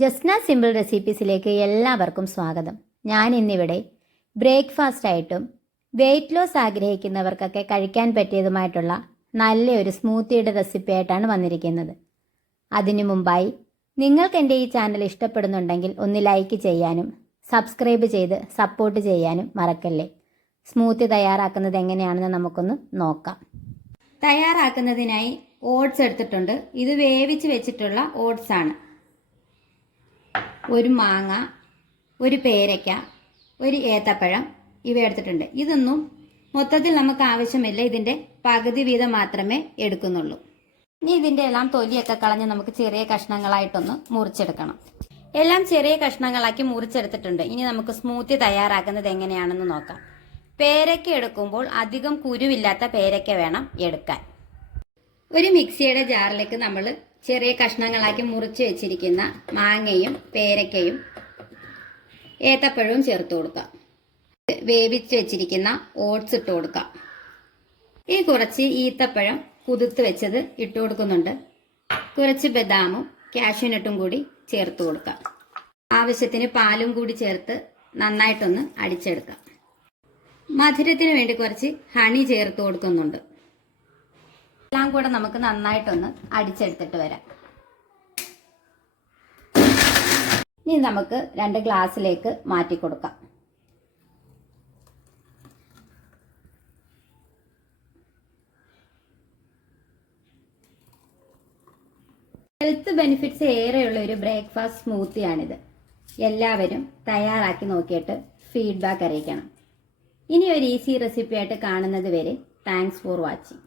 Jasna simple റെസിപ്പീസിലേക്ക് എല്ലാവർക്കും സ്വാഗതം. ഞാൻ ഇന്നിവിടെ ബ്രേക്ക്ഫാസ്റ്റ് ആയിട്ടും വെയിറ്റ് ലോസ് ആഗ്രഹിക്കുന്നവർക്കൊക്കെ കഴിക്കാൻ പറ്റിയതുമായിട്ടുള്ള നല്ലൊരു സ്മൂത്തിയുടെ റെസിപ്പി ആയിട്ടാണ് വന്നിരിക്കുന്നത്. അതിനു മുമ്പായി നിങ്ങൾക്ക് എൻ്റെ ഈ ചാനൽ ഇഷ്ടപ്പെടുന്നുണ്ടെങ്കിൽ ഒന്ന് ലൈക്ക് ചെയ്യാനും സബ്സ്ക്രൈബ് ചെയ്ത് സപ്പോർട്ട് ചെയ്യാനും മറക്കല്ലേ. സ്മൂത്തി തയ്യാറാക്കുന്നത് എങ്ങനെയാണെന്ന് നമുക്കൊന്ന് നോക്കാം. തയ്യാറാക്കുന്നതിനായി ഓട്സ് എടുത്തിട്ടുണ്ട്. ഇത് വേവിച്ച് വെച്ചിട്ടുള്ള ഓട്സ് ആണ്. ഒരു മാങ്ങ, ഒരു പേരയ്ക്ക, ഒരു ഏത്തപ്പഴം ഇവ എടുത്തിട്ടുണ്ട്. ഇതൊന്നും മൊത്തത്തിൽ നമുക്ക് ആവശ്യമില്ല, ഇതിൻ്റെ പകുതി വീതം മാത്രമേ എടുക്കുന്നുള്ളൂ. ഇനി ഇതിൻ്റെ എല്ലാം തൊലിയൊക്കെ കളഞ്ഞ് നമുക്ക് ചെറിയ കഷ്ണങ്ങളായിട്ടൊന്ന് മുറിച്ചെടുക്കണം. എല്ലാം ചെറിയ കഷ്ണങ്ങളാക്കി മുറിച്ചെടുത്തിട്ടുണ്ട്. ഇനി നമുക്ക് സ്മൂത്തി തയ്യാറാക്കുന്നത് എങ്ങനെയാണെന്ന് നോക്കാം. പേരയ്ക്ക എടുക്കുമ്പോൾ അധികം കുരുവില്ലാത്ത പേരയ്ക്ക വേണം എടുക്കാൻ. ഒരു മിക്സിയുടെ ജാറിലേക്ക് നമ്മൾ ചെറിയ കഷ്ണങ്ങളാക്കി മുറിച്ച് വെച്ചിരിക്കുന്ന മാങ്ങയും പേരയ്ക്കയും ഏത്തപ്പഴവും ചേർത്ത് കൊടുക്കാം. വേവിച്ച് വെച്ചിരിക്കുന്ന ഓട്സ് ഇട്ട് കൊടുക്കാം. ഈ കുറച്ച് ഈത്തപ്പഴം കുതിർത്ത് വെച്ചത് ഇട്ട് കൊടുക്കുന്നുണ്ട്. കുറച്ച് ബദാമും കാഷ്യൂനട്ടും കൂടി ചേർത്ത് കൊടുക്കാം. ആവശ്യത്തിന് പാലും കൂടി ചേർത്ത് നന്നായിട്ടൊന്ന് അടിച്ചെടുക്കാം. മധുരത്തിന് വേണ്ടി കുറച്ച് ഹണി ചേർത്ത് കൊടുക്കുന്നുണ്ട്. എല്ലാം കൂടെ നമുക്ക് നന്നായിട്ടൊന്ന് അടിച്ചെടുത്തിട്ട് വരാം. ഇനി നമുക്ക് 2 ഗ്ലാസ്സിലേക്ക് മാറ്റി കൊടുക്കാം. ഹെൽത്ത് ബെനിഫിറ്റ്സ് ഏറെയുള്ള ഒരു ബ്രേക്ക്ഫാസ്റ്റ് സ്മൂത്തിയാണിത്. എല്ലാവരും തയ്യാറാക്കി നോക്കിയിട്ട് ഫീഡ്ബാക്ക് അറിയിക്കണം. ഇനി ഒരു ഈസി റെസിപ്പി ആയിട്ട് കാണുന്നത് വരെ താങ്ക്സ് ഫോർ വാച്ചിങ്.